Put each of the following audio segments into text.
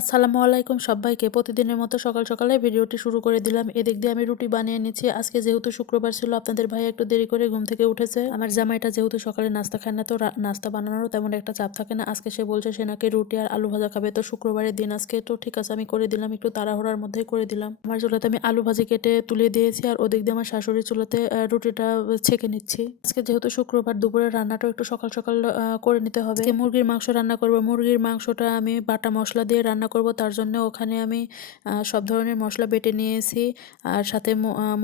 আসসালামু আলাইকুম সবাইকে। প্রতিদিনের মতো সকাল সকালে ভিডিওটি শুরু করে দিলাম। এদিক দিয়ে আমি রুটি বানিয়ে নিচ্ছি। আজকে যেহেতু শুক্রবার ছিল, আপনাদের ভাই একটু দেরি করে ঘুম থেকে উঠেছে। আমার জামাইটা যেহেতু সকালে নাস্তা খায় না, তো নাস্তা বানানোরও তেমন একটা চাপ থাকে না। আজকে সে বলছে সে নাকি রুটি আর আলু ভাজা খাবে, তো শুক্রবারের দিন আজকে। তো ঠিক আছে, আমি করে দিলাম, একটু তাড়াহুড়ার মধ্যেই করে দিলাম। আমার চুলাতে আমি আলু ভাজি কেটে তুলে দিয়েছি আর ওদিক দিয়ে আমার শাশুড়ি চুলাতে রুটিটা ছেঁকে নিচ্ছি। আজকে যেহেতু শুক্রবার দুপুরে রান্নাটা একটু সকাল সকাল করে নিতে হবে। মুরগির মাংস রান্না করব। মুরগির মাংসটা আমি বাটা মশলা দিয়ে রান্না করব, তার জন্য ওখানে আমি সব ধরনের মশলা বেটে নিয়েছি আর সাথে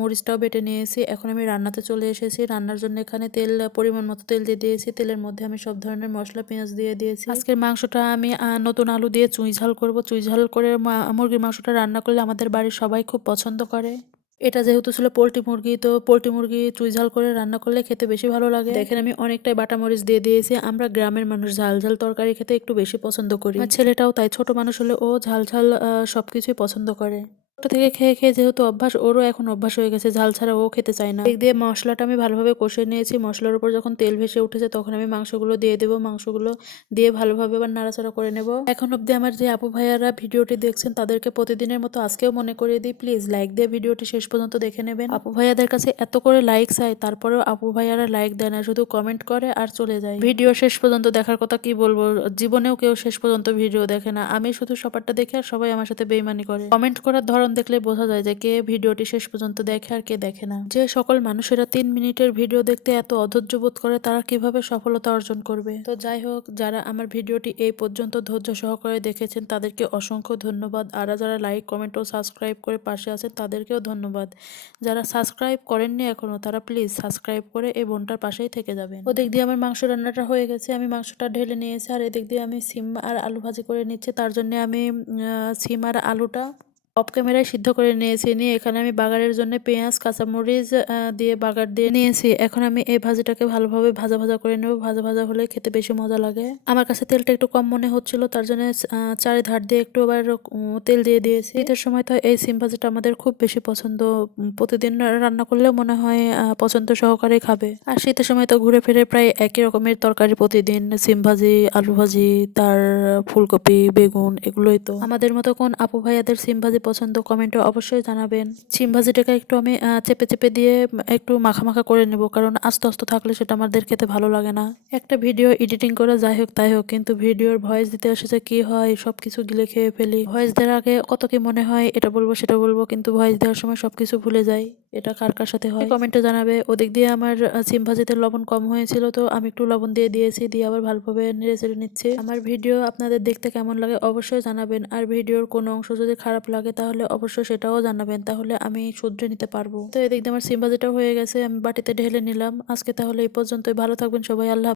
মরিচটাও বেটে নিয়েছি। এখন আমি রান্নাতে চলে এসেছি। রান্নার জন্য এখানে তেল, পরিমাণ মতো তেল দিয়ে দিয়েছি। তেলের মধ্যে আমি সব ধরনের মশলা, পেঁয়াজ দিয়ে দিয়েছি। আজকের মাংসটা আমি নতুন আলু দিয়ে চুঁই ঝাল করব। চুঁই ঝাল করে মুরগির মাংসটা রান্না করলে আমাদের বাড়ির সবাই খুব পছন্দ করে। এটা যেহেতু ছিল পোলট্রি মুরগি তো পোলট্রি মুরগি চুই ঝাল করে রান্না করলে খেতে বেশি ভালো লাগে। দেখেন আমি অনেকটাই বাটা মরিচ দিয়ে দিয়েছি। আমরা গ্রামের মানুষ ঝাল ঝাল তরকারি খেতে একটু বেশি পছন্দ করি। আমার ছেলেটাও তাই ছোট মানুষ হলে ও ঝাল ঝাল আহ, সবকিছুই পছন্দ করে। ছোট থেকে খেয়ে খেয়ে যেহেতু অভ্যাস, ওরও এখন অভ্যাস হয়ে গেছে, ঝাল ছাড়া ও খেতে চায় না। দিয়ে মশলাটা আমি ভালোভাবে কষে নিয়েছি। মশলার উপর যখন তেল ভেসে উঠেছে, তখন আমি মাংসগুলো দিয়ে দেবো। মাংসগুলো দিয়ে ভালোভাবে এবার নাড়াচাড়া করে নেব। এখন অব্দি আমার যে আপু ভাইয়ারা ভিডিওটি দেখছেন, তাদেরকে প্রতিদিনের মতো আজকেও মনে করিয়ে দিই। প্লিজ লাইক দিয়ে ভিডিওটি শেষ পর্যন্ত দেখে নেবেন। আপু ভাইয়াদের কাছে এত করে লাইক চাই, তারপরেও আপু ভাইয়ারা লাইক দেয় না, শুধু কমেন্ট করে আর চলে যায়। ভিডিও শেষ পর্যন্ত দেখার কথা কি বলব? জীবনেও কেউ শেষ পর্যন্ত ভিডিও দেখে না। আমি শুধু সবারটা দেখে আর সবাই আমার সাথে বেইমানি করে। কমেন্ট করার ধরন দেখলে বোঝা যায় যে কে ভিডিওটি শেষ পর্যন্ত দেখে আর কে দেখে না। যে সকল মানুষেরা তিন মিনিটের ভিডিও দেখতে এত অধৈর্য বোধ করে, তারা কীভাবে সফলতা অর্জন করবে? তো যাই হোক, যারা আমার ভিডিওটি এই পর্যন্ত ধৈর্য সহকারে দেখেছেন, তাদেরকে অসংখ্য ধন্যবাদ। আর যারা লাইক কমেন্ট ও সাবস্ক্রাইব করে পাশে আছেন, তাদেরকেও ধন্যবাদ। যারা সাবস্ক্রাইব করেননি এখনও, তারা প্লিজ সাবস্ক্রাইব করে এই বোনটার পাশেই থেকে যাবেন। ওদিক দিয়ে আমার মাংস রান্নাটা হয়ে গেছে, আমি মাংসটা ঢেলে নিয়েছি, আর এদিক দিয়ে আমি সিম আর আলু ভাজি করে নিচ্ছি। তার জন্য আমি সিম আর আলুটা অফ ক্যামেরায় সিদ্ধ করে নিয়েছি। নিয়ে এখানে আমি বাগারের জন্য পেঁয়াজ, কাঁচামরিচ দিয়ে বাগার দিয়ে নিয়েছি। এখন আমি এই ভাজিটাকে ভালোভাবে ভাজা ভাজা করে নেব। ভাজা ভাজা হলে খেতে বেশি মজা লাগে। আমার কাছে তেলটা একটু কম মনে হচ্ছিল, তার জন্য চারি ধার দিয়ে একটু আবার তেল দিয়ে দিয়েছি। শীতের সময় তো এই সিম ভাজিটা আমাদের খুব বেশি পছন্দ। প্রতিদিন রান্না করলেও মনে হয় পছন্দ সহকারে খাবে। আর শীতের সময় তো ঘুরে ফিরে প্রায় একই রকমের তরকারি প্রতিদিন। সিম ভাজি, আলু ভাজি, তার ফুলকপি, বেগুন, এগুলোই তো। আমাদের মতো কোন আপু ভাইয়াদের সিম ভাজি পছন্দ কমেন্টে অবশ্যই জানাবেন। সিম ভাজিটাকে একটু আমি চেপে চেপে দিয়ে একটু মাখা মাখা করে নেব, কারণ আস্তে আস্তে থাকলে সেটা আমাদের খেতে ভালো লাগে না। একটা ভিডিও এডিটিং করে যাই হোক, তাই হোক, কিন্তু ভিডিওর ভয়েস দিতে এসেছে কি হয় সব কিছু গিলে খেয়ে ফেলি। ভয়েস দেওয়ার আগে কত কি মনে হয়, এটা বলব, সেটা বলব, কিন্তু ভয়েস দেওয়ার সময় সব কিছু ভুলে যাই। এটা কার কার সাথে হয়? কমেন্টে জানাবে। ওদিক দিয়ে আমার সিম ভাজিতে লবণ কম হয়েছিল, তো আমি একটু লবণ দিয়ে দিয়েছি, দিয়ে আবার ভালোভাবে নেড়ে নিচ্ছি। আমার ভিডিও আপনাদের দেখতে কেমন লাগে অবশ্যই জানাবেন। আর ভিডিওর কোনো অংশ যদি খারাপ লাগে, তাহলে অবশ্যই সেটাও জানাবেন। তাহলে আমি শুধরে নিতে পারব। তো এদিক দিয়ে আমার সিম ভাজিটাও হয়ে গেছে, আমি বাটিতে ঢেলে নিলাম। আজকে তাহলে এই পর্যন্তই। ভালো থাকবেন সবাই। আল্লাহ।